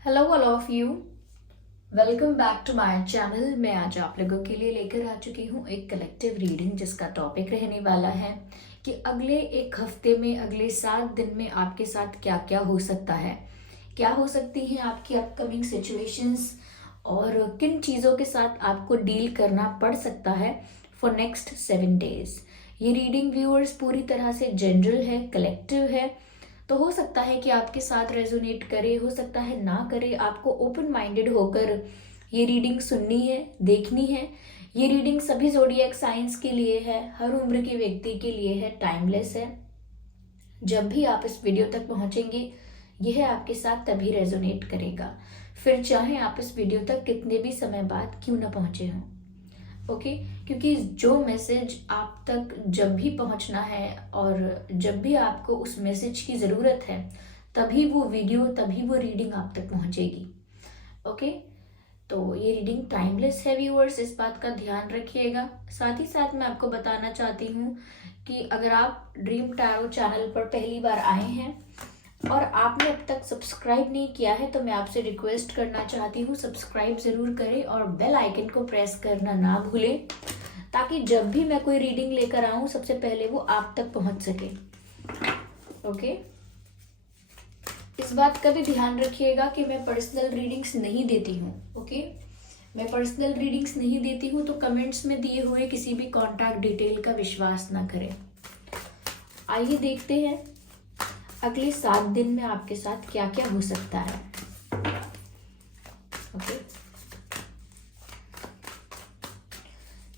Hello all of you, welcome back to my channel. मैं आज आप लोगों के लिए लेकर आ चुकी हूँ एक कलेक्टिव रीडिंग जिसका टॉपिक रहने वाला है कि अगले एक हफ्ते में, अगले 7 दिन में आपके साथ क्या क्या हो सकता है, क्या हो सकती हैं आपकी अपकमिंग सिचुएशंस और किन चीज़ों के साथ आपको डील करना पड़ सकता है फॉर नेक्स्ट 7 डेज। ये रीडिंग व्यूअर्स पूरी तरह से जनरल है, कलेक्टिव है, तो हो सकता है कि आपके साथ रेजोनेट करे, हो सकता है ना करे। आपको ओपन माइंडेड होकर ये रीडिंग सुननी है, देखनी है। ये रीडिंग सभी ज़ोडिएक साइंस के लिए है, हर उम्र के व्यक्ति के लिए है, टाइमलेस है। जब भी आप इस वीडियो तक पहुंचेंगे यह आपके साथ तभी रेजोनेट करेगा, फिर चाहे आप इस वीडियो तक कितने भी समय बाद क्यों ना पहुंचे हों। ओके, क्योंकि जो मैसेज आप तक जब भी पहुंचना है और जब भी आपको उस मैसेज की ज़रूरत है तभी वो वीडियो, तभी वो रीडिंग आप तक पहुंचेगी। ओके, तो ये रीडिंग टाइमलेस है व्यूअर्स, इस बात का ध्यान रखिएगा। साथ ही साथ मैं आपको बताना चाहती हूँ कि अगर आप ड्रीम टैरो चैनल पर पहली बार आए हैं और आपने अब तक सब्सक्राइब नहीं किया है तो मैं आपसे रिक्वेस्ट करना चाहती हूँ, सब्सक्राइब ज़रूर करें और बेल आइकन को प्रेस करना ना भूलें, ताकि जब भी मैं कोई रीडिंग लेकर आऊँ सबसे पहले वो आप तक पहुँच सके। ओके, इस बात का भी ध्यान रखिएगा कि मैं पर्सनल रीडिंग्स नहीं देती हूँ। ओके, मैं पर्सनल रीडिंग्स नहीं देती हूँ, तो कमेंट्स में दिए हुए किसी भी कॉन्टैक्ट डिटेल का विश्वास ना करें। आइए देखते हैं अगले 7 दिन में आपके साथ क्या क्या हो सकता है। ओके,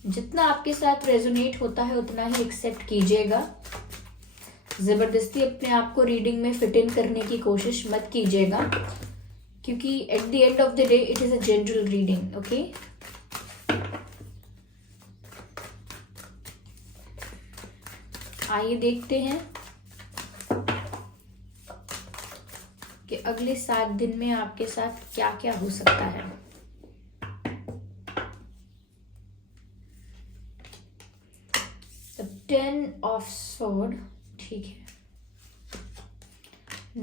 जितना आपके साथ रेजोनेट होता है उतना ही एक्सेप्ट कीजिएगा। जबरदस्ती अपने आप को रीडिंग में फिट इन करने की कोशिश मत कीजिएगा, क्योंकि at the end of the day it is a general reading. Okay, आइए देखते हैं कि अगले 7 दिन में आपके साथ क्या क्या हो सकता है। टेन ऑफ स्वॉर्ड, ठीक है,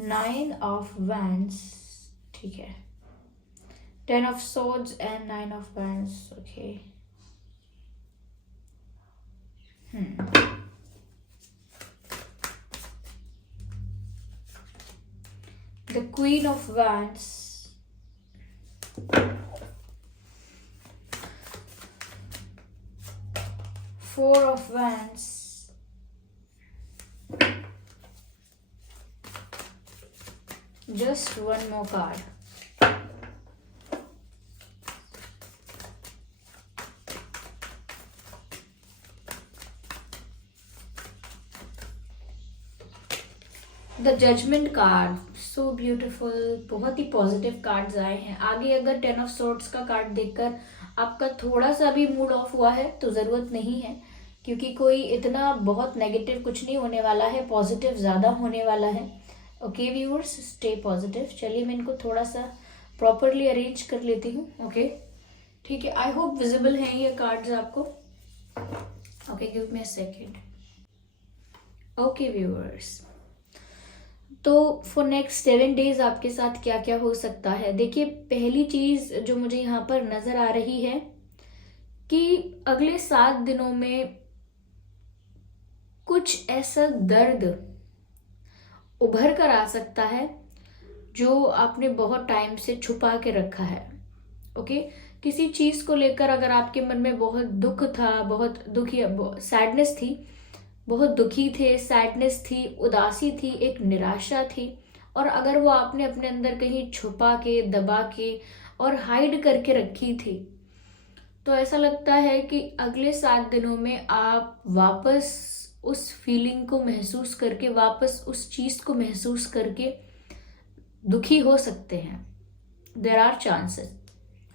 9 ऑफ वैंड्स, ठीक है, 10 of swords and 9 of wands। Okay, the queen of wands, 4 of wands, just one more card, the judgement card. So beautiful, बहुत ही पॉजिटिव कार्ड्स आए हैं। आगे अगर 10 ऑफ swords का कार्ड देखकर आपका थोड़ा सा भी मूड ऑफ हुआ है तो ज़रूरत नहीं है, क्योंकि कोई इतना बहुत नेगेटिव कुछ नहीं होने वाला है, पॉजिटिव ज़्यादा होने वाला है। Okay viewers, stay positive. चलिए मैं इनको थोड़ा सा प्रॉपरली अरेंज कर लेती हूँ। ओके, ठीक है, आई होप विजिबल हैं ये कार्ड्स आपको। Okay, give me a second. Okay viewers, तो फॉर नेक्स्ट 7 डेज आपके साथ क्या क्या हो सकता है। देखिए, पहली चीज जो मुझे यहाँ पर नजर आ रही है कि अगले 7 दिनों में कुछ ऐसा दर्द उभर कर आ सकता है जो आपने बहुत टाइम से छुपा के रखा है। ओके, किसी चीज को लेकर अगर आपके मन में बहुत दुख था, बहुत दुखी, सैडनेस थी, बहुत दुखी थे, सैडनेस थी, उदासी थी, एक निराशा थी, और अगर वो आपने अपने अंदर कहीं छुपा के, दबा के और हाइड करके रखी थी, तो ऐसा लगता है कि अगले 7 दिनों में आप वापस उस फीलिंग को महसूस करके, वापस उस चीज को महसूस करके दुखी हो सकते हैं। देयर आर चांसेस,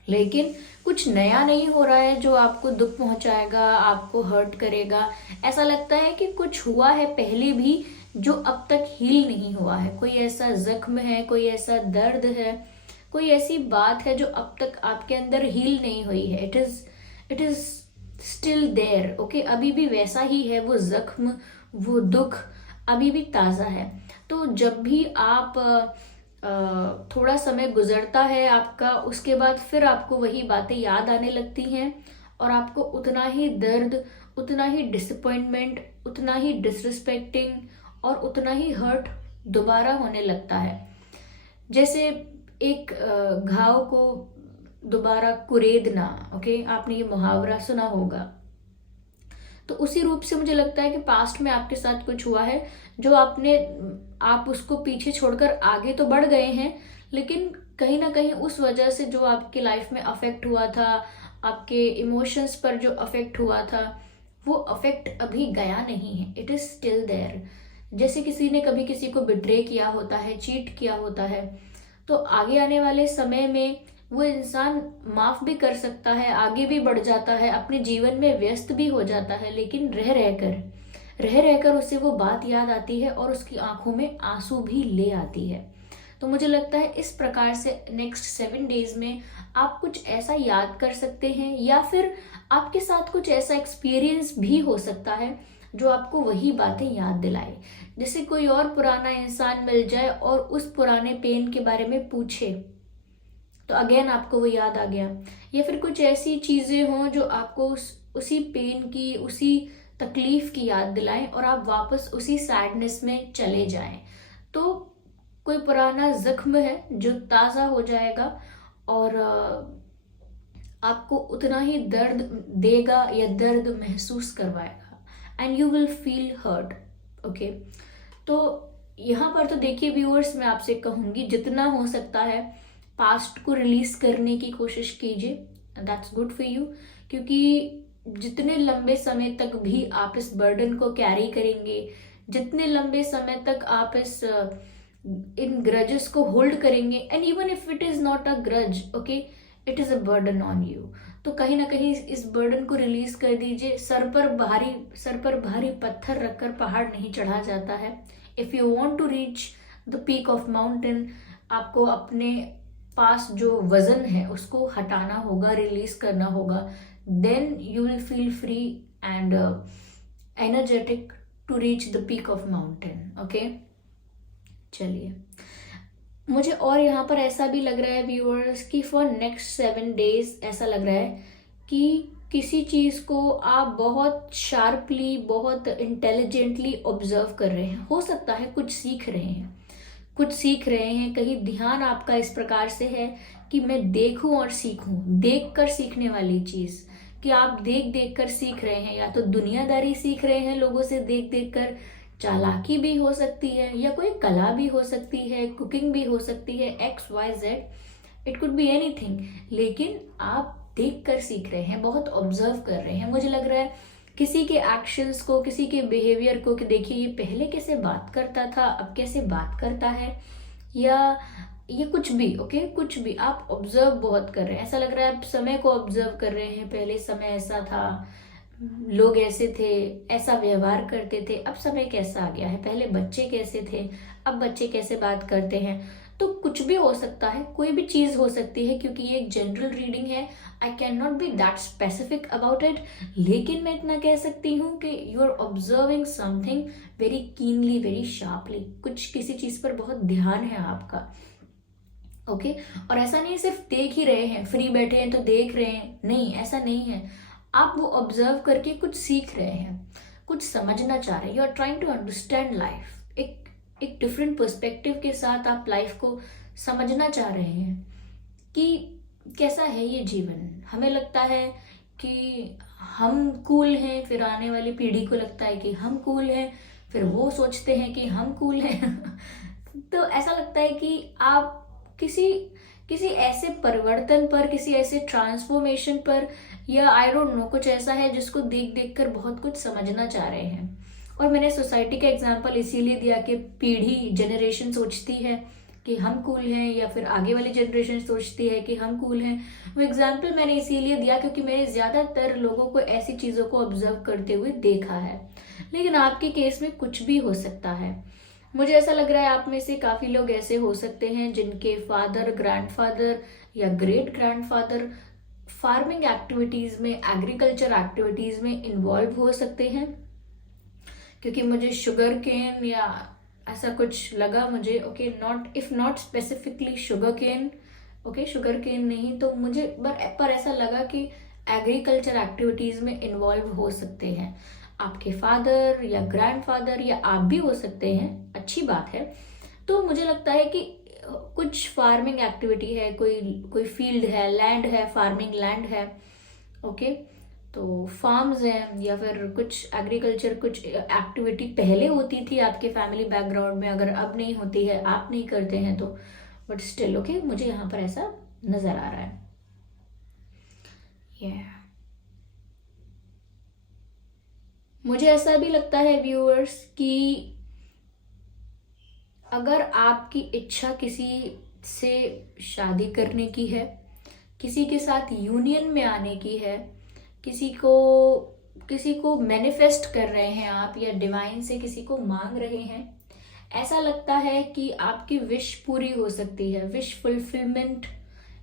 लेकिन कुछ नया नहीं हो रहा है जो आपको दुख पहुंचाएगा, आपको हर्ट करेगा। ऐसा लगता है कि कुछ हुआ है पहले भी जो अब तक हील नहीं हुआ है। कोई ऐसा जख्म है, कोई ऐसा दर्द है, कोई ऐसी बात है जो अब तक आपके अंदर हील नहीं हुई है। It is still there. Okay, अभी भी वैसा ही है वो जख्म, वो दुख अभी भी ताज़ा है। तो जब भी आप थोड़ा समय गुजरता है आपका, उसके बाद फिर आपको वही बातें याद आने लगती हैं और आपको उतना ही दर्द, उतना ही डिसअपॉइंटमेंट, उतना ही डिसरिस्पेक्टिंग और उतना ही हर्ट दोबारा होने लगता है। जैसे एक घाव को दोबारा कुरेदना, ओके, आपने ये मुहावरा सुना होगा। तो उसी रूप से मुझे लगता है कि पास्ट में आपके साथ कुछ हुआ है जो आप उसको पीछे छोड़कर आगे तो बढ़ गए हैं, लेकिन कहीं ना कहीं उस वजह से जो आपकी लाइफ में अफेक्ट हुआ था, आपके इमोशंस पर जो अफेक्ट हुआ था, वो अफेक्ट अभी गया नहीं है, इट इज स्टिल देयर। जैसे किसी ने कभी किसी को बिट्रे किया होता है, चीट किया होता है, तो आगे आने वाले समय में वो इंसान माफ भी कर सकता है, आगे भी बढ़ जाता है, अपने जीवन में व्यस्त भी हो जाता है, लेकिन रह रहकर उसे वो बात याद आती है और उसकी आंखों में आंसू भी ले आती है। तो मुझे लगता है इस प्रकार से नेक्स्ट 7 डेज में आप कुछ ऐसा याद कर सकते हैं, या फिर आपके साथ कुछ ऐसा एक्सपीरियंस भी हो सकता है जो आपको वही बातें याद दिलाए। जैसे कोई और पुराना इंसान मिल जाए और उस पुराने पेन के बारे में पूछे, तो अगेन आपको वो याद आ गया। या फिर कुछ ऐसी चीजें हों जो आपको उसी पेन की, उसी तकलीफ की याद दिलाएं और आप वापस उसी सैडनेस में चले जाएं। तो कोई पुराना जख्म है जो ताज़ा हो जाएगा और आपको उतना ही दर्द देगा या दर्द महसूस करवाएगा, and you will feel hurt, okay. तो यहाँ पर तो देखिए व्यूअर्स, मैं आपसे कहूँगी जितना हो सकता है पास्ट को रिलीज करने की कोशिश कीजिए, दैट्स गुड फॉर यू। क्योंकि जितने लंबे समय तक भी आप इस बर्डन को कैरी करेंगे, जितने लंबे समय तक आप इन ग्रजेस को होल्ड करेंगे, and even if it is not a grudge, okay, it is a burden on you. तो कहीं ना कहीं इस बर्डन को रिलीज कर दीजिए। सर पर भारी पत्थर रखकर पहाड़ नहीं चढ़ा जाता है। If you want to reach the peak of mountain, आपको अपने पास जो वजन है उसको हटाना होगा, रिलीज करना होगा, then you will feel free and energetic to reach the peak of mountain, okay. चलिए, मुझे और यहाँ पर ऐसा भी लग रहा है व्यूअर्स कि फॉर नेक्स्ट 7 डेज ऐसा लग रहा है कि किसी चीज को आप बहुत शार्पली, बहुत इंटेलिजेंटली ऑब्जर्व कर रहे हैं। हो सकता है कुछ सीख रहे हैं, कहीं ध्यान आपका इस प्रकार से है कि मैं देखूं और सीखूं, देख कर सीखने वाली चीज, कि आप देख देख कर सीख रहे हैं, या तो दुनियादारी सीख रहे हैं लोगों से देख देख कर, चालाकी भी हो सकती है, या कोई कला भी हो सकती है, कुकिंग भी हो सकती है, XYZ, it could be anything, लेकिन आप देख कर सीख रहे हैं, बहुत ऑब्जर्व कर रहे हैं। मुझे लग रहा है किसी के एक्शंस को, किसी के बिहेवियर को, कि देखिए ये पहले कैसे बात करता था, अब कैसे बात करता है, या ये कुछ भी, ओके, कुछ भी आप ऑब्जर्व बहुत कर रहे हैं। ऐसा लग रहा है आप समय को ऑब्जर्व कर रहे हैं, पहले समय ऐसा था, लोग ऐसे थे, ऐसा व्यवहार करते थे, अब समय कैसा आ गया है, पहले बच्चे कैसे थे, अब बच्चे कैसे बात करते हैं। तो कुछ भी हो सकता है, कोई भी चीज हो सकती है, क्योंकि ये एक जनरल रीडिंग है। I can not be that specific about it, लेकिन मैं इतना कह सकती हूँ कि you are observing something very keenly, very sharply, कुछ किसी चीज पर बहुत ध्यान है आपका, ओके। और ऐसा नहीं सिर्फ देख ही रहे हैं, फ्री बैठे हैं तो देख रहे हैं, नहीं, ऐसा नहीं है। आप वो ऑब्जर्व करके कुछ सीख रहे हैं, कुछ समझना चाह रहे हैं, you are trying to understand life. एक डिफरेंट पर्सपेक्टिव के साथ आप लाइफ को समझना चाह रहे हैं कि कैसा है ये जीवन। हमें लगता है कि हम कूल हैं, फिर आने वाली पीढ़ी को लगता है कि हम कूल हैं, फिर वो सोचते हैं कि हम कूल हैं तो ऐसा लगता है कि आप किसी किसी ऐसे परिवर्तन पर, किसी ऐसे ट्रांसफॉर्मेशन पर, या आई डोंट नो, कुछ ऐसा है जिसको देख देख कर बहुत कुछ समझना चाह रहे हैं। और मैंने सोसाइटी का एग्जांपल इसीलिए दिया कि पीढ़ी, जनरेशन सोचती है कि हम कूल हैं, या फिर आगे वाली जनरेशन सोचती है कि हम कूल हैं। वो एग्जांपल मैंने इसीलिए दिया क्योंकि मैंने ज्यादातर लोगों को ऐसी चीजों को ऑब्जर्व करते हुए देखा है, लेकिन आपके केस में कुछ भी हो सकता है। मुझे ऐसा लग रहा है आप में से काफी लोग ऐसे हो सकते हैं जिनके फादर, ग्रैंडफादर या ग्रेट ग्रैंडफादर फार्मिंग एक्टिविटीज में, एग्रीकल्चर एक्टिविटीज में इन्वॉल्व हो सकते हैं, क्योंकि मुझे शुगर केन या ऐसा कुछ लगा मुझे। Okay, not if not specifically sugar cane, okay sugar cane नहीं तो मुझे पर ऐसा लगा कि एग्रीकल्चर एक्टिविटीज में इन्वॉल्व हो सकते हैं। आपके फादर या ग्रैंडफादर या आप भी हो सकते हैं, अच्छी बात है। तो मुझे लगता है कि कुछ फार्मिंग एक्टिविटी है, कोई कोई फील्ड है, लैंड है, फार्मिंग लैंड है। ओके, तो फार्म्स हैं या फिर कुछ एग्रीकल्चर, कुछ एक्टिविटी पहले होती थी आपके फैमिली बैकग्राउंड में, अगर अब नहीं होती है, आप नहीं करते हैं तो, बट स्टिल ओके मुझे यहाँ पर ऐसा नजर आ रहा है। मुझे ऐसा भी लगता है व्यूअर्स कि अगर आपकी इच्छा किसी से शादी करने की है, किसी के साथ यूनियन में आने की है, किसी को मैनिफेस्ट कर रहे हैं आप, या डिवाइन से किसी को मांग रहे हैं, ऐसा लगता है कि आपकी विश पूरी हो सकती है। विश फुलफिलमेंट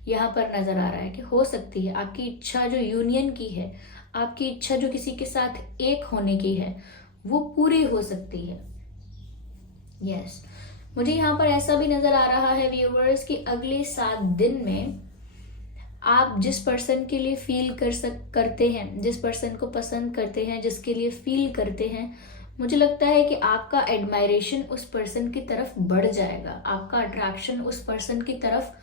यहाँ पर नजर आ रहा है कि हो सकती है। आपकी इच्छा जो यूनियन की है, आपकी इच्छा जो किसी के साथ एक होने की है, वो पूरी हो सकती है। यस, मुझे यहाँ पर ऐसा भी नजर आ रहा है व्यूअर्स कि अगले 7 दिन में आप जिस पर्सन के लिए फील करते हैं, जिस पर्सन को पसंद करते हैं, जिसके लिए फील करते हैं, मुझे लगता है कि आपका एडमायरेशन उस पर्सन की तरफ बढ़ जाएगा, आपका अट्रैक्शन उस पर्सन की तरफ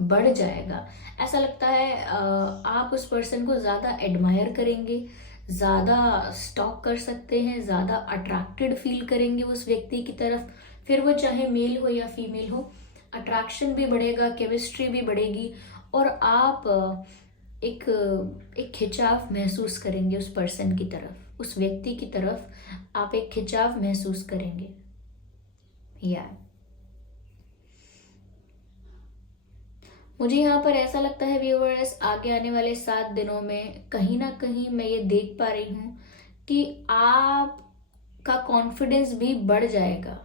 बढ़ जाएगा। ऐसा लगता है आप उस पर्सन को ज़्यादा एडमायर करेंगे, ज़्यादा स्टॉक कर सकते हैं, ज़्यादा अट्रैक्टेड फील करेंगे उस व्यक्ति की तरफ, फिर वो चाहे मेल हो या फीमेल हो। अट्रैक्शन भी बढ़ेगा, केमिस्ट्री भी बढ़ेगी, और आप एक एक खिंचाव महसूस करेंगे उस पर्सन की तरफ, उस व्यक्ति की तरफ आप एक खिंचाव महसूस करेंगे। मुझे यहाँ पर ऐसा लगता है व्यूअर्स, आगे आने वाले 7 दिनों में कहीं ना कहीं मैं ये देख पा रही हूँ कि आपका कॉन्फिडेंस भी बढ़ जाएगा।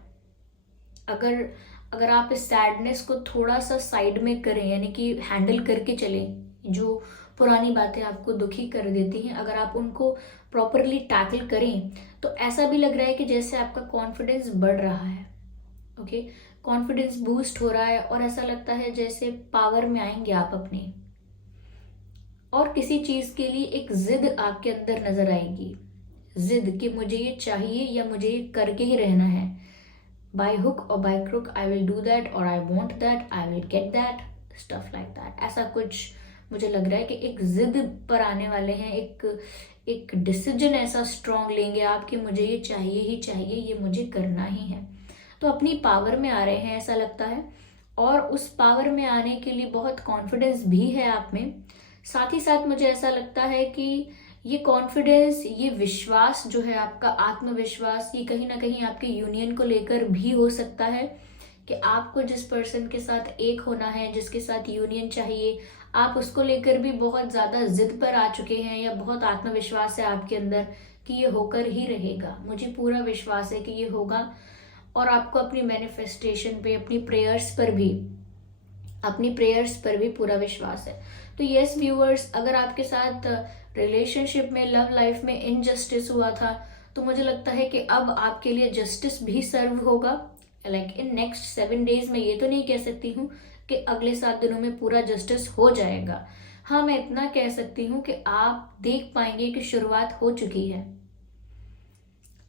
अगर अगर आप इस सैडनेस को थोड़ा सा साइड में करें, यानी कि हैंडल करके चलें, जो पुरानी बातें आपको दुखी कर देती हैं, अगर आप उनको प्रॉपरली टैकल करें, तो ऐसा भी लग रहा है कि जैसे आपका कॉन्फिडेंस बढ़ रहा है। ओके, कॉन्फिडेंस बूस्ट हो रहा है, और ऐसा लगता है जैसे पावर में आएंगे आप अपने, और किसी चीज के लिए एक जिद आपके अंदर नजर आएगी, जिद कि मुझे ये चाहिए या मुझे ये करके ही रहना है। बाय हुक और by crook I will do that, और I want that, I will get that, stuff like that. ऐसा कुछ मुझे लग रहा है कि एक जिद पर आने वाले हैं, एक डिसीजन ऐसा स्ट्रॉन्ग लेंगे आप कि मुझे ये चाहिए ही चाहिए, ये मुझे करना ही है। तो अपनी पावर में आ रहे हैं ऐसा लगता है, और उस पावर में आने के लिए बहुत कॉन्फिडेंस भी है आप में। साथ ही साथ मुझे ऐसा लगता है कि ये कॉन्फिडेंस, ये विश्वास जो है आपका, आत्मविश्वास, ये कहीं ना कहीं आपके यूनियन को लेकर भी हो सकता है कि आपको जिस पर्सन के साथ एक होना है, जिसके साथ यूनियन चाहिए, आप उसको लेकर भी बहुत ज्यादा जिद पर आ चुके हैं, या बहुत आत्मविश्वास है आपके अंदर कि ये होकर ही रहेगा, मुझे पूरा विश्वास है कि ये होगा। और आपको अपनी मैनिफेस्टेशन पे, अपनी प्रेयर्स पर भी पूरा विश्वास है। तो यस व्यूअर्स, अगर आपके साथ रिलेशनशिप में, लव लाइफ में इनजस्टिस हुआ था, तो मुझे लगता है कि अब आपके लिए जस्टिस भी सर्व होगा। लाइक इन नेक्स्ट 7 डेज, मैं ये तो नहीं कह सकती हूँ कि अगले 7 दिनों में पूरा जस्टिस हो जाएगा। हाँ, मैं इतना कह सकती हूँ कि आप देख पाएंगे कि शुरुआत हो चुकी है,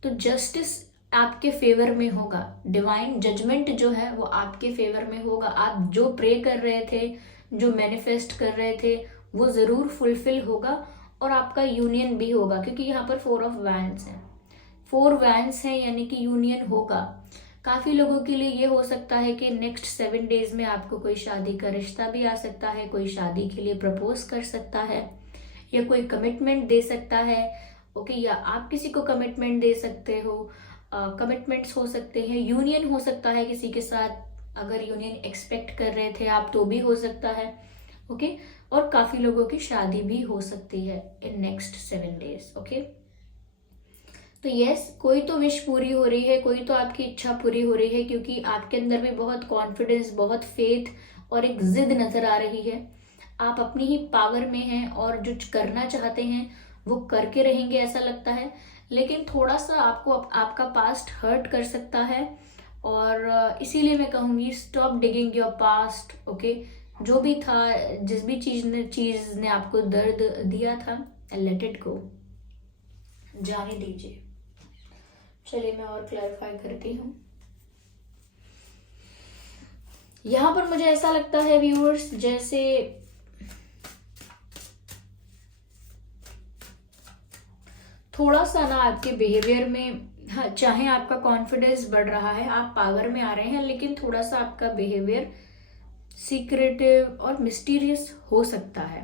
तो जस्टिस आपके फेवर में होगा, डिवाइन जजमेंट जो है वो आपके फेवर में होगा। आप जो प्रे कर रहे थे, जो मैनिफेस्ट कर रहे थे, वो जरूर फुलफिल होगा, और आपका यूनियन भी होगा, क्योंकि यहाँ पर 4 ऑफ वैंड्स है, 4 वैंड्स हैं, यानी कि यूनियन होगा। काफी लोगों के लिए ये हो सकता है कि नेक्स्ट 7 डेज में आपको कोई शादी का रिश्ता भी आ सकता है, कोई शादी के लिए प्रपोज कर सकता है, या कोई कमिटमेंट दे सकता है। ओके, या आप किसी को कमिटमेंट दे सकते हो, कमिटमेंट्स हो सकते हैं, यूनियन हो सकता है किसी के साथ, अगर यूनियन एक्सपेक्ट कर रहे थे आप तो भी हो सकता है। ओके, और काफी लोगों की शादी भी हो सकती है इन नेक्स्ट 7 डेज। ओके, तो यस, कोई तो विश पूरी हो रही है, कोई तो आपकी इच्छा पूरी हो रही है, क्योंकि आपके अंदर भी बहुत कॉन्फिडेंस, बहुत फेथ और एक जिद नजर आ रही है। आप अपनी ही पावर में हैं, और जो करना चाहते हैं वो करके रहेंगे ऐसा लगता है। लेकिन थोड़ा सा आपको आपका पास्ट हर्ट कर सकता है, और इसीलिए मैं कहूँगी stop digging your past. Okay, जो भी था, जिस भी चीज़ ने आपको दर्द दिया था, लेट इट गो, जाने दीजिए। चलिए मैं और क्लैरिफाई करती हूँ। यहाँ पर मुझे ऐसा लगता है व्यूअर्स, जैसे थोड़ा सा ना आपके बिहेवियर में, हाँ, चाहे आपका कॉन्फिडेंस बढ़ रहा है, आप पावर में आ रहे हैं, लेकिन थोड़ा सा आपका बिहेवियर सीक्रेटिव और मिस्टीरियस हो सकता है।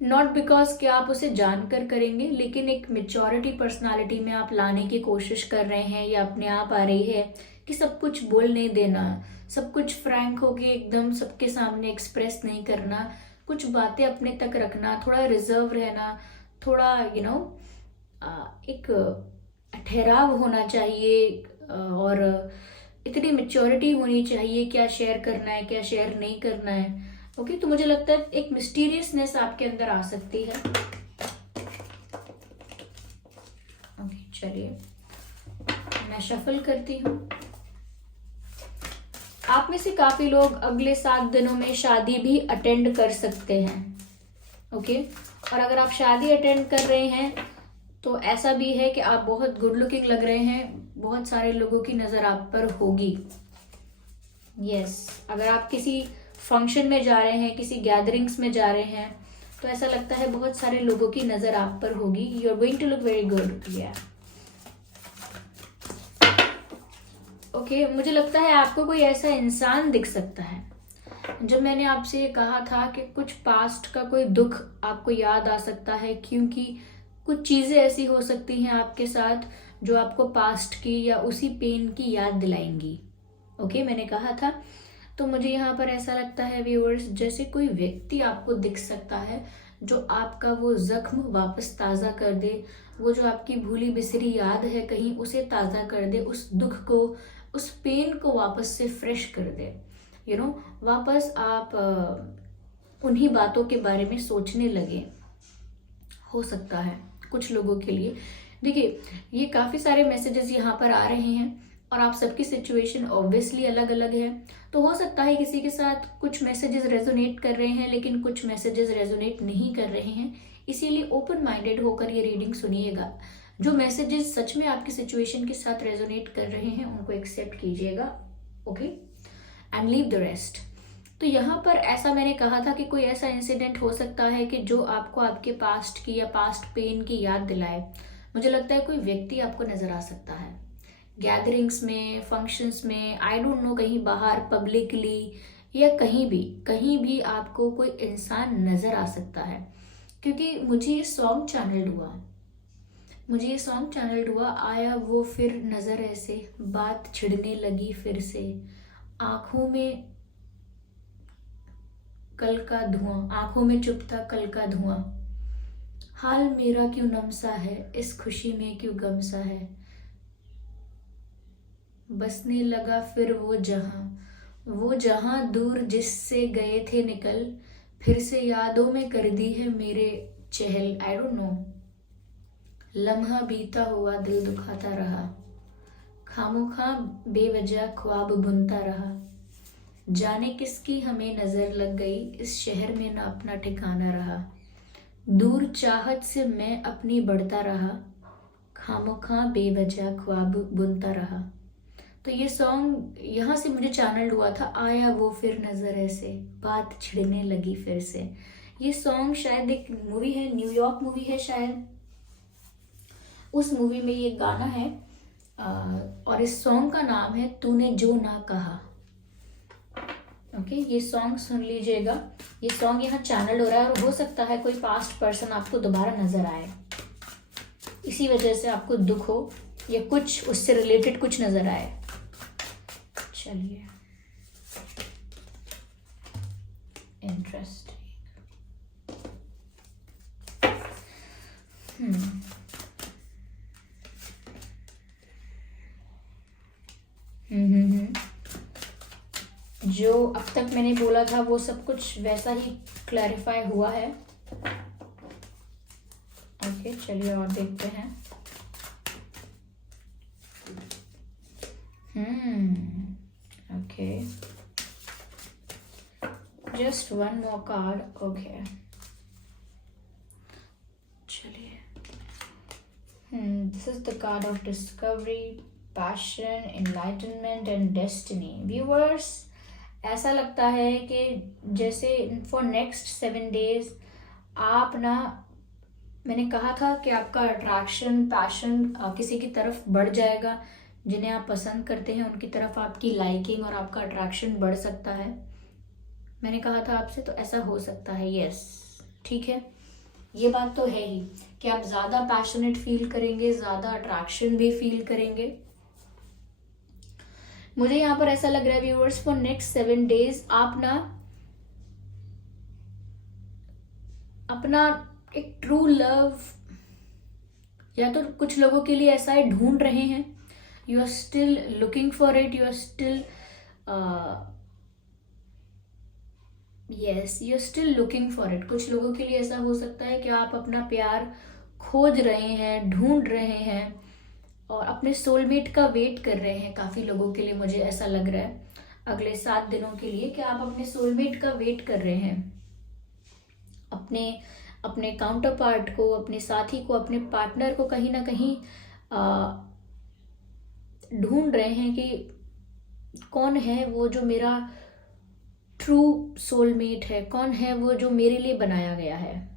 नॉट बिकॉज कि आप उसे जानकर करेंगे, लेकिन एक मेच्योरिटी पर्सनालिटी में आप लाने की कोशिश कर रहे हैं, या अपने आप आ रही है कि सब कुछ बोल नहीं देना, सब कुछ फ्रैंक होके एकदम सबके सामने एक्सप्रेस नहीं करना, कुछ बातें अपने तक रखना, थोड़ा रिजर्व रहना, थोड़ा एक ठहराव होना चाहिए, और इतनी मेच्योरिटी होनी चाहिए, क्या शेयर करना है क्या शेयर नहीं करना है। ओके, तो मुझे लगता है एक मिस्टीरियसनेस आपके अंदर आ सकती है। ओके, चलिए मैं शफल करती हूँ। आप में से काफी लोग अगले 7 दिनों में शादी भी अटेंड कर सकते हैं। ओके, और अगर आप शादी अटेंड कर रहे हैं तो ऐसा भी है कि आप बहुत गुड लुकिंग लग रहे हैं, बहुत सारे लोगों की नजर आप पर होगी। यस, अगर आप किसी फंक्शन में जा रहे हैं, किसी गैदरिंग्स में जा रहे हैं, तो ऐसा लगता है बहुत सारे लोगों की नजर आप पर होगी। You are going to look very good. या ओके, मुझे लगता है आपको कोई ऐसा इंसान दिख सकता है। जब मैंने आपसे ये कहा था कि कुछ पास्ट का कोई दुख आपको याद आ सकता है, क्योंकि कुछ चीजें ऐसी हो सकती हैं आपके साथ जो आपको पास्ट की या उसी पेन की याद दिलाएंगी। ओके, मैंने कहा था। तो मुझे यहाँ पर ऐसा लगता है व्यूअर्स, जैसे कोई व्यक्ति आपको दिख सकता है जो आपका वो जख्म वापस ताज़ा कर दे, वो जो आपकी भूली बिसरी याद है कहीं उसे ताज़ा कर दे, उस दुख को, उस पेन को वापस से फ्रेश कर दे। वापस आप उन्हीं बातों के बारे में सोचने लगे। हो सकता है कुछ लोगों के लिए। देखिए, ये काफ़ी सारे मैसेजेस यहाँ पर आ रहे हैं, और आप सबकी सिचुएशन ऑब्वियसली अलग अलग है। तो हो सकता है किसी के साथ कुछ मैसेजेस रेजोनेट कर रहे हैं, लेकिन कुछ मैसेजेस रेजोनेट नहीं कर रहे हैं। इसीलिए ओपन माइंडेड होकर ये रीडिंग सुनिएगा। जो मैसेजेस सच में आपकी सिचुएशन के साथ रेजोनेट कर रहे हैं उनको एक्सेप्ट कीजिएगा। Okay, and leave the rest. तो यहाँ पर ऐसा मैंने कहा था कि कोई ऐसा इंसिडेंट हो सकता है कि जो आपको आपके पास्ट की या पास्ट पेन की याद दिलाए। मुझे लगता है कोई व्यक्ति आपको नजर आ सकता है गैदरिंग्स में, फंक्शंस में, आई डोंट नो, कहीं बाहर पब्लिकली, या कहीं भी आपको कोई इंसान नजर आ सकता है। क्योंकि मुझे ये सॉन्ग चैनल्ड हुआ, आया वो फिर नजर ऐसे, बात छिड़ने लगी फिर से, आंखों में कल का धुआं, आंखों में चुभता कल का धुआं, हाल मेरा क्यों नमसा है, इस खुशी में क्यों गमसा है, बसने लगा फिर वो जहां दूर जिससे गए थे निकल, फिर से यादों में कर दी है मेरे चहल। आई डोंट नो, लम्हा बीता हुआ दिल दुखाता रहा, खामोखा बेवजह ख्वाब बुनता रहा, जाने किसकी हमें नजर लग गई, इस शहर में ना अपना ठिकाना रहा, दूर चाहत से मैं अपनी बढ़ता रहा, खामोखा बेवजह ख्वाब बुनता रहा। तो ये सॉन्ग यहाँ से मुझे चैनल्ड हुआ था, आया वो फिर नजर ऐसे, बात छिड़ने लगी फिर से। ये सॉन्ग शायद एक मूवी है, न्यूयॉर्क मूवी है शायद, उस मूवी में ये गाना है, और इस सॉन्ग का नाम है तूने जो ना कहा। ओके, ये सॉन्ग सुन लीजिएगा। ये सॉन्ग यहाँ चैनल हो रहा है, और हो सकता है कोई पास्ट पर्सन आपको दोबारा नजर आए, इसी वजह से आपको दुख हो, या कुछ उससे रिलेटेड कुछ नजर आए। चलिए, इंटरेस्टिंग। जो अब तक मैंने बोला था वो सब कुछ वैसा ही क्लैरिफाई हुआ है। ओके, चलिए और देखते हैं। Okay, just one more card. Okay, चलिए. This is the card of discovery, passion, enlightenment and destiny. Viewers, ऐसा लगता है कि जैसे फॉर नेक्स्ट 7 days आप ना, मैंने कहा था कि आपका अट्रैक्शन, पैशन किसी की तरफ बढ़ जाएगा. जिन्हें आप पसंद करते हैं उनकी तरफ आपकी लाइकिंग और आपका अट्रैक्शन बढ़ सकता है. मैंने कहा था आपसे, तो ऐसा हो सकता है. यस, ठीक है, ये बात तो है ही कि आप ज़्यादा पैशनेट फील करेंगे, ज़्यादा अट्रैक्शन भी फील करेंगे. मुझे यहाँ पर ऐसा लग रहा है व्यूअर्स, फॉर नेक्स्ट 7 days आप ना अपना एक ट्रू लव, या तो कुछ लोगों के लिए ऐसा है, ढूंढ रहे हैं. You are still looking for it, you are still yes, you are still looking for it. कुछ लोगों के लिए ऐसा हो सकता है कि आप अपना प्यार खोज रहे हैं, ढूंढ रहे हैं और अपने सोलमेट का वेट कर रहे हैं. काफ़ी लोगों के लिए मुझे ऐसा लग रहा है अगले 7 दिनों के लिए कि आप अपने सोलमेट का वेट कर रहे हैं. अपने काउंटर पार्ट को, अपने साथी को, अपने पार्टनर को कहीं ना कहीं ढूंढ रहे हैं कि कौन है वो जो मेरा ट्रू सोलमेट है, कौन है वो जो मेरे लिए बनाया गया है.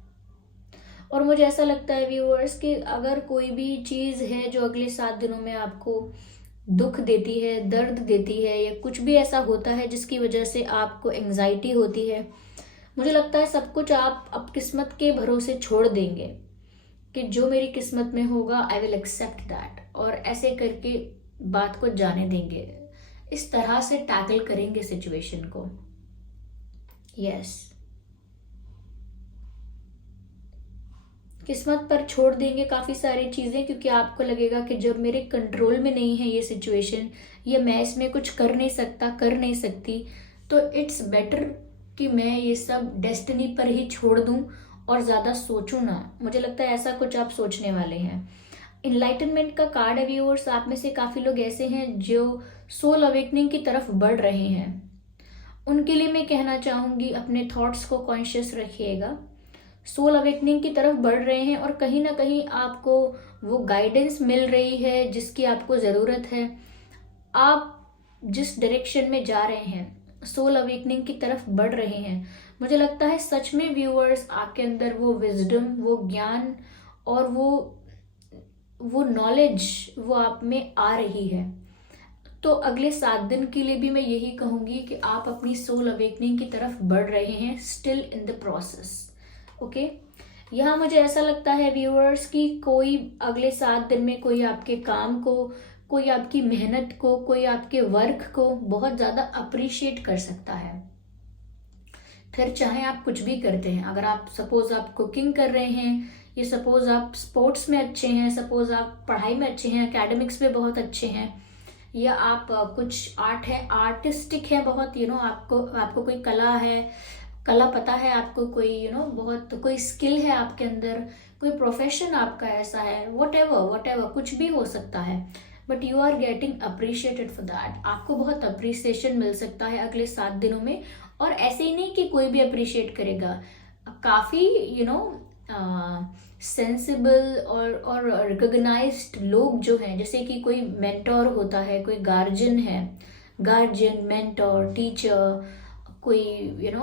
और मुझे ऐसा लगता है व्यूअर्स कि अगर कोई भी चीज़ है जो अगले 7 दिनों में आपको दुख देती है, दर्द देती है, या कुछ भी ऐसा होता है जिसकी वजह से आपको एंग्जाइटी होती है, मुझे लगता है सब कुछ आप अब किस्मत के भरोसे छोड़ देंगे कि जो मेरी किस्मत में होगा आई विल एक्सेप्ट दैट, और ऐसे करके बात को जाने देंगे. इस तरह से टैकल करेंगे सिचुएशन को. यस, किस्मत पर छोड़ देंगे काफ़ी सारी चीज़ें, क्योंकि आपको लगेगा कि जब मेरे कंट्रोल में नहीं है ये सिचुएशन, या मैं इसमें कुछ कर नहीं सकता, कर नहीं सकती, तो इट्स बेटर कि मैं ये सब डेस्टिनी पर ही छोड़ दूं और ज़्यादा सोचूं ना. मुझे लगता है ऐसा कुछ आप सोचने वाले हैं. इनलाइटनमेंट का कार्ड है व्यूअर्स. आप में से काफ़ी लोग ऐसे हैं जो सोल अवेकनिंग की तरफ बढ़ रहे हैं. उनके लिए मैं कहना चाहूँगी, अपने थॉट्स को कॉन्शियस रखिएगा. सोल अवेकनिंग की तरफ बढ़ रहे हैं और कहीं ना कहीं आपको वो गाइडेंस मिल रही है जिसकी आपको ज़रूरत है. आप जिस डायरेक्शन में जा रहे हैं, सोल अवेकनिंग की तरफ बढ़ रहे हैं, मुझे लगता है सच में व्यूअर्स आपके अंदर वो विजडम, वो ज्ञान और वो नॉलेज वो आप में आ रही है. तो अगले 7 दिन के लिए भी मैं यही कहूँगी कि आप अपनी सोल अवेकनिंग की तरफ बढ़ रहे हैं, still in the process. Okay, यहाँ मुझे ऐसा लगता है व्यूअर्स कि कोई अगले 7 दिन में कोई आपके काम को, कोई आपकी मेहनत को, कोई आपके वर्क को बहुत ज़्यादा अप्रिशिएट कर सकता है. फिर चाहे आप कुछ भी करते हैं, अगर आप सपोज आप कुकिंग कर रहे हैं, या सपोज आप स्पोर्ट्स में अच्छे हैं, सपोज आप पढ़ाई में अच्छे हैं, एकेडमिक्स में बहुत अच्छे हैं, या आप कुछ आर्ट है, आर्टिस्टिक है बहुत, आपको कोई कला है, कला पता है आपको, कोई बहुत कोई स्किल है आपके अंदर, कोई प्रोफेशन आपका ऐसा है, वट एवर कुछ भी हो सकता है, but you are getting appreciated for that. आपको बहुत अप्रिसिएशन मिल सकता है अगले 7 दिनों में. और ऐसे ही नहीं कि कोई भी अप्रिशिएट करेगा, काफ़ी सेंसिबल और रिकॉग्नाइज्ड लोग जो हैं, जैसे कि कोई मेंटोर होता है, कोई गार्जियन है, गार्जियन, मेंटोर, टीचर, कोई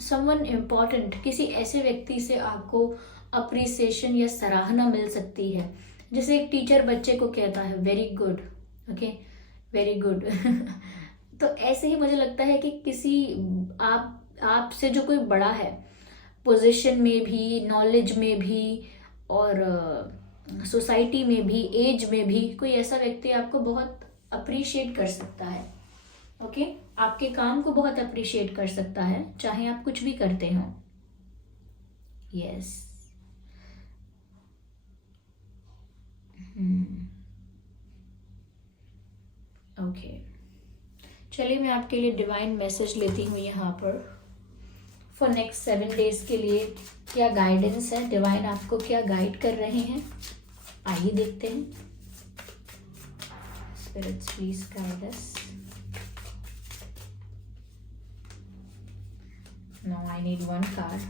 समवन इम्पॉर्टेंट, किसी ऐसे व्यक्ति से आपको अप्रिसिएशन या सराहना मिल सकती है. जैसे एक टीचर बच्चे को कहता है very good, okay, very good. तो ऐसे ही मुझे लगता है कि किसी आपसे जो कोई बड़ा है, पोजीशन में भी, नॉलेज में भी, और सोसाइटी में भी, एज में भी, कोई ऐसा व्यक्ति आपको बहुत अप्रिशिएट कर सकता है. ओके, आपके काम को बहुत अप्रिशिएट कर सकता है, चाहे आप कुछ भी करते हो. यस. ओके, चलिए मैं आपके लिए डिवाइन मैसेज लेती हूँ यहाँ पर. फॉर नेक्स्ट 7 days के लिए क्या गाइडेंस है, डिवाइन आपको क्या गाइड कर रहे हैं, आइए देखते हैं. spirits, please guide us. Now I need one card.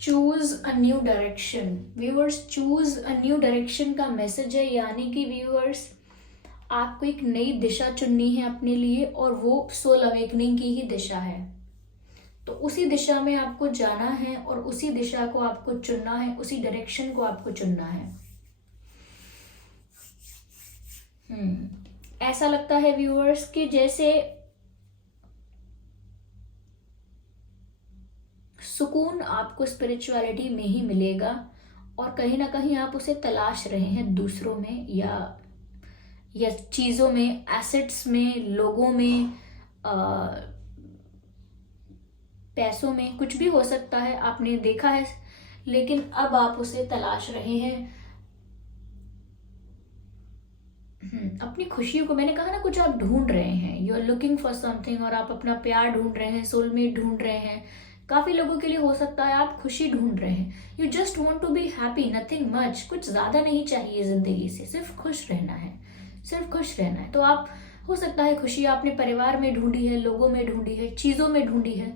Choose a new direction. Viewers, choose a new direction का मैसेज है, यानी कि व्यूअर्स आपको एक नई दिशा चुननी है अपने लिए, और वो सोल अवेकनिंग की ही दिशा है. तो उसी दिशा में आपको जाना है और उसी दिशा को आपको चुनना है, उसी डायरेक्शन को आपको चुनना है. ऐसा लगता है व्यूअर्स कि जैसे सुकून आपको स्पिरिचुअलिटी में ही मिलेगा, और कहीं ना कहीं आप उसे तलाश रहे हैं दूसरों में या चीजों में, एसेट्स में, लोगों में, पैसों में, कुछ भी हो सकता है. आपने देखा है, लेकिन अब आप उसे तलाश रहे हैं. अपनी खुशियों को, मैंने कहा ना, कुछ आप ढूंढ रहे हैं. You are looking for something, और आप अपना प्यार ढूंढ रहे हैं, सोलमेट ढूंढ रहे हैं. काफी लोगों के लिए हो सकता है आप खुशी ढूंढ रहे हैं. You just want to be happy, nothing much. कुछ ज्यादा नहीं चाहिए जिंदगी से, सिर्फ खुश रहना है, सिर्फ खुश रहना है. तो आप, हो सकता है खुशी आपने परिवार में ढूंढी है, लोगों में ढूंढी है, चीजों में ढूंढी है,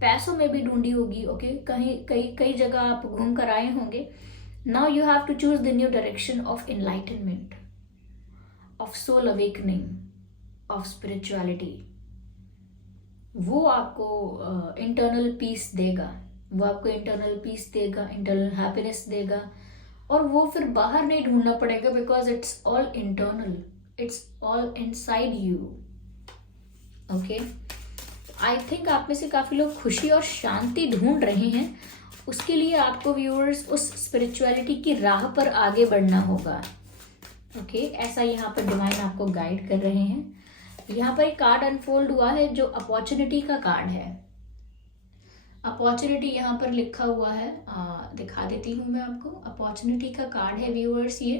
पैसों में भी ढूंढी होगी. ओके, कहीं कई जगह आप घूम कर आए होंगे. Now you have to choose the new direction of enlightenment, of soul awakening, of spirituality. वो आपको इंटरनल पीस देगा, वो आपको इंटरनल पीस देगा, इंटरनल हैप्पीनेस देगा. और वो फिर बाहर नहीं ढूंढना पड़ेगा, because it's all internal, it's all inside you. Okay, I think आप में से काफी लोग खुशी और शांति ढूंढ रहे हैं. उसके लिए आपको व्यूअर्स उस स्पिरिचुअलिटी की राह पर आगे बढ़ना होगा. ओके, ऐसा यहाँ पर डिवाइन आपको गाइड कर रहे हैं. यहाँ पर एक कार्ड अनफोल्ड हुआ है जो अपॉर्चुनिटी का कार्ड है. अपॉर्चुनिटी यहाँ पर लिखा हुआ है, दिखा देती हूँ मैं आपको. अपॉर्चुनिटी का कार्ड है व्यूअर्स ये.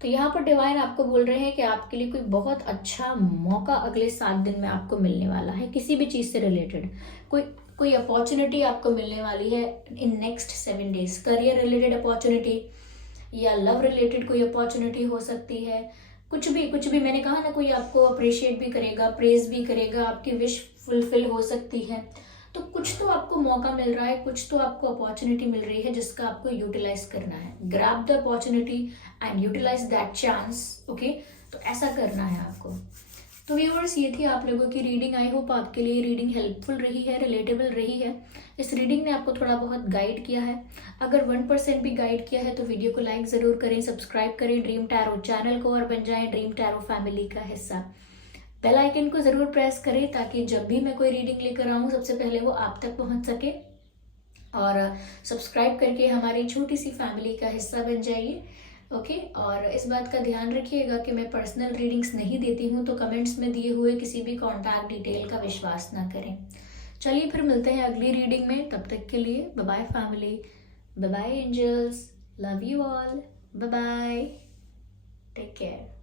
तो यहाँ पर डिवाइन आपको बोल रहे हैं कि आपके लिए कोई बहुत अच्छा मौका अगले 7 दिन में आपको मिलने वाला है, किसी भी चीज से रिलेटेड. कोई अपॉर्चुनिटी आपको मिलने वाली है in next 7 days. Career related opportunity या लव रिलेटेड कोई अपॉर्चुनिटी हो सकती है. कुछ भी, मैंने कहा ना, कोई आपको अप्रिशिएट भी करेगा, प्रेज भी करेगा, आपकी विश फुलफिल हो सकती है. तो कुछ तो आपको मौका मिल रहा है, कुछ तो आपको अपॉर्चुनिटी मिल रही है जिसका आपको यूटिलाइज करना है. Grab the opportunity and utilise that chance. Okay, तो ऐसा करना है आपको. तो व्यूअर्स, ये थी आप लोगों की रीडिंग. आई होप आपके लिए रीडिंग हेल्पफुल रही है, रिलेटेबल रही है. इस रीडिंग ने आपको थोड़ा बहुत गाइड किया है. अगर 1% भी गाइड किया है तो वीडियो को लाइक जरूर करें, सब्सक्राइब करें ड्रीम टैरो चैनल को, और बन जाएं ड्रीम टैरो फैमिली का हिस्सा. बेल आइकन को जरूर प्रेस करें ताकि जब भी मैं कोई रीडिंग लेकर आऊँ सबसे पहले वो आप तक पहुँच सके. और सब्सक्राइब करके हमारी छोटी सी फैमिली का हिस्सा बन जाइए. ओके, और इस बात का ध्यान रखिएगा कि मैं पर्सनल रीडिंग्स नहीं देती हूँ, तो कमेंट्स में दिए हुए किसी भी कॉन्टैक्ट डिटेल का विश्वास ना करें. चलिए फिर मिलते हैं अगली रीडिंग में. तब तक के लिए bye bye family, bye bye angels, love you all, bye bye, take care.